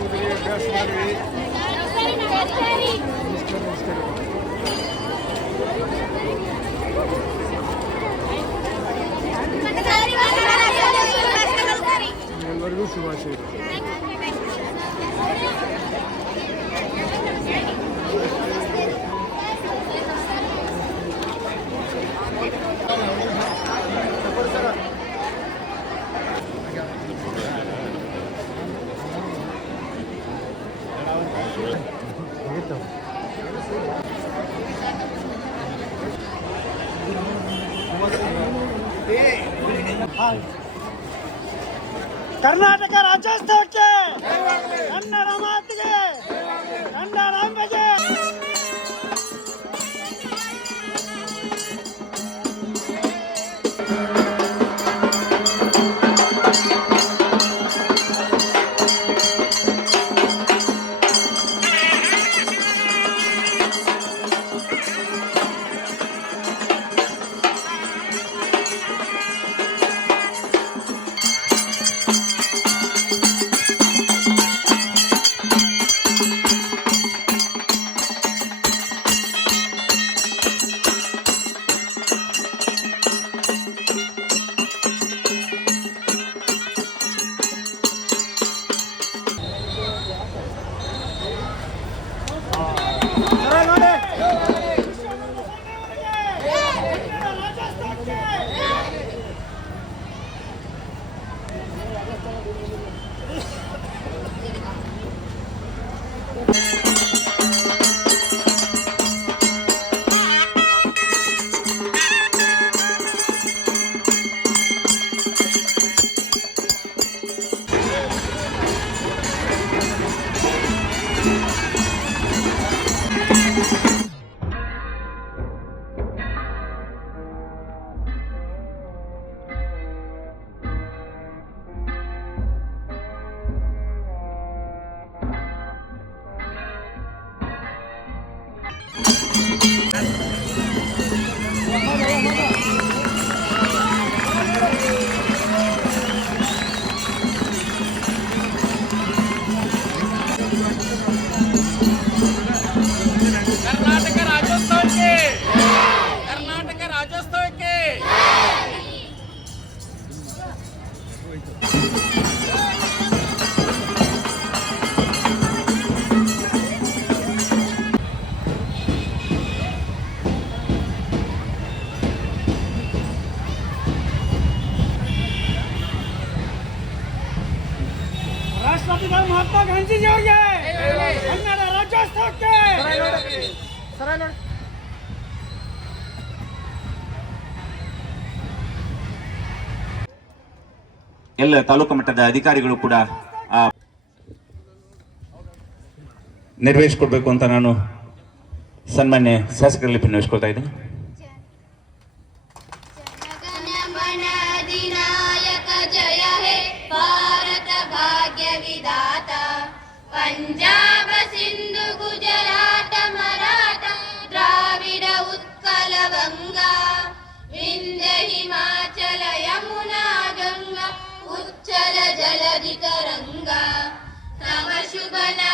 ಓದಿರಿ ಅಭ್ಯಾಸ ಮಾಡಿರಿ ನಮಸ್ಕಾರ ನಮಸ್ಕಾರ ಎಲ್ಲರಿಗೂ ಶುಭಾಶಯಗಳು ಕರ್ನಾಟಕ ರಾಜ್ಯೋತ್ಸವಕ್ಕೆ ಕನ್ನಡ ಮಾತಿಗೆ ಕನ್ನಡಾಂಬೆಗೆ ಗಾಂಧೀಜಿ ಅವರಿಗೆ ಕನ್ನಡ ರಾಜ್ಯೋತ್ಸವಕ್ಕೆ. ಎಲ್ಲ ತಾಲೂಕು ಮಟ್ಟದ ಅಧಿಕಾರಿಗಳು ಕೂಡ ಆ ನಿರ್ವಹಿಸಿಕೊಡ್ಬೇಕು ಅಂತ ನಾನು ಸನ್ಮಾನ್ಯ ಶಾಸಕರಲ್ಲಿ ಭಿನ್ನವಿಸ್ಕೊಳ್ತಾ ಇದ್ದೀನಿ. పంజాబ సింధు గుజరాత మరాఠ ద్రావిడ ఉత్కల గంగా వింధ్య హిమాచల యమునా గంగా ఉచ్చల జలధి తరంగా నమ శుభనా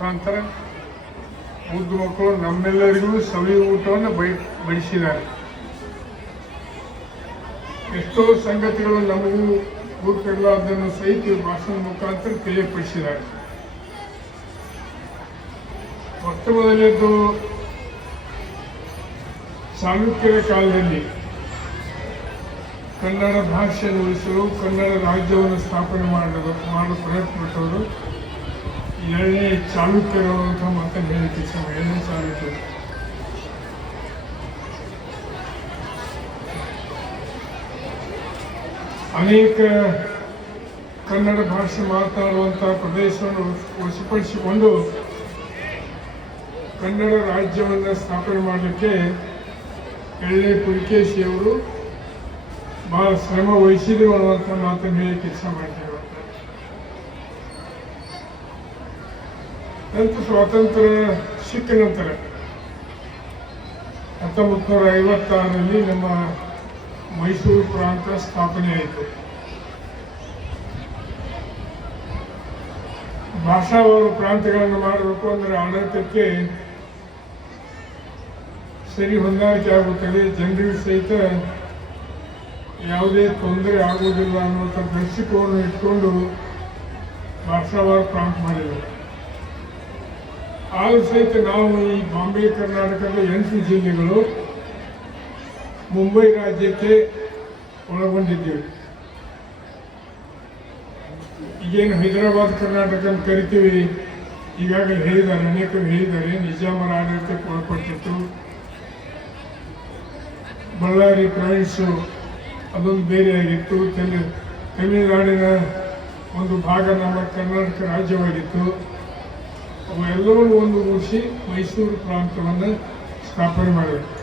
ಮುಖಾಂತರ ಮುದ್ದು ಮಕ್ಕಳು ನಮ್ಮೆಲ್ಲರಿಗೂ ಸವಿ ಊಟವನ್ನು ಬಯ ಬಡಿಸಿದ್ದಾರೆ ಎಷ್ಟೋ ಸಂಗತಿಗಳು ನಮಗೂ ಗೊತ್ತಿಲ್ಲ ಅದನ್ನು ಸಹಿತ ಈ ಭಾಷಣದ ಮುಖಾಂತರ ತಿಳಿಯಪಡಿಸಿದ್ದಾರೆ. ಮೊಟ್ಟ ಮೊದಲನೇದು ಚಾಲುಕ್ಯರ ಕಾಲದಲ್ಲಿ ಕನ್ನಡ ಭಾಷೆಯನ್ನು ಉಳಿಸಲು ಕನ್ನಡ ರಾಜ್ಯವನ್ನು ಸ್ಥಾಪನೆ ಮಾಡಲು ಮಾಡಲು ಪ್ರಯತ್ನ ಎರಡನೇ ಚಾಲುಕ್ಯರು ಅಂತ ಮಾತನ್ನು ಹೇಳಿಕೆ ಸರ್. ಎರಡನೇ ಚಾಲುಕ್ಯರು ಅನೇಕ ಕನ್ನಡ ಭಾಷೆ ಮಾತನಾಡುವಂಥ ಪ್ರದೇಶವನ್ನು ವಶಪಡಿಸಿಕೊಂಡು ಕನ್ನಡ ರಾಜ್ಯವನ್ನು ಸ್ಥಾಪನೆ ಮಾಡಲಿಕ್ಕೆ ಎಳ್ಳೆ ಪುಲಿಕೇಶಿಯವರು ಬಹಳ ಶ್ರಮ ವಹಿಸಿದ್ರು ಅನ್ನುವಂಥ ಮಾತನ್ನು ಹೇಳಿ ಕೆಲಸ ಮಾಡ್ತಾರೆ ನಂತರ ಸ್ವಾತಂತ್ರ್ಯ ಸಿಕ್ಕ ನಂತರ ಹತ್ತೊಂಬತ್ತು ನೂರ ಐವತ್ತಾರರಲ್ಲಿ ನಮ್ಮ ಮೈಸೂರು ಪ್ರಾಂತ ಸ್ಥಾಪನೆ ಆಯಿತು. ಭಾಷಾವಾರು ಪ್ರಾಂತಗಳನ್ನು ಮಾಡಬೇಕು ಅಂದರೆ ಆಡಳಿತಕ್ಕೆ ಸರಿ ಹೊಂದಾಣಿಕೆ ಆಗುತ್ತದೆ. ಜನರಿಗೆ ಸಹಿತ ಯಾವುದೇ ತೊಂದರೆ ಆಗುವುದಿಲ್ಲ ಅನ್ನುವಂಥ ದೃಷ್ಟಿಕೋನ ಇಟ್ಕೊಂಡು ಭಾಷಾವಾರು ಪ್ರಾಂತ ಮಾಡಿದರು. ಆದರೂ ಸಹಿತ ನಾವು ಈ ಬಾಂಬೆ, ಕರ್ನಾಟಕದ ಎಂಟು ಜಿಲ್ಲೆಗಳು ಮುಂಬೈ ರಾಜ್ಯಕ್ಕೆ ಒಳಗೊಂಡಿದ್ದೇವೆ. ಈಗೇನು ಹೈದರಾಬಾದ್, ಕರ್ನಾಟಕ ಅಂತ ಕರಿತೀವಿ. ಈಗಾಗಲೇ ಹೇಳಿದ್ದಾರೆ, ಅನೇಕರು ಹೇಳಿದ್ದಾರೆ. ನಿಜಾಮರ ಆಡಳಿತಕ್ಕೆ ಒಳಪಟ್ಟಿತ್ತು ಬಳ್ಳಾರಿ ಪ್ರಾವಿನ್ಸು ಅದೊಂದು ಬೇರೆಯಾಗಿತ್ತು ತೆಲು, ತಮಿಳುನಾಡಿನ ಒಂದು ಭಾಗ ನಮ್ಮ ಕರ್ನಾಟಕ ರಾಜ್ಯವಾಗಿತ್ತು. ಅವೆಲ್ಲವನ್ನು ಒಂದುಗೂಡಿಸಿ ಮೈಸೂರು ಪ್ರಾಂತವನ್ನು ಸ್ಥಾಪನೆ ಮಾಡಿದರು.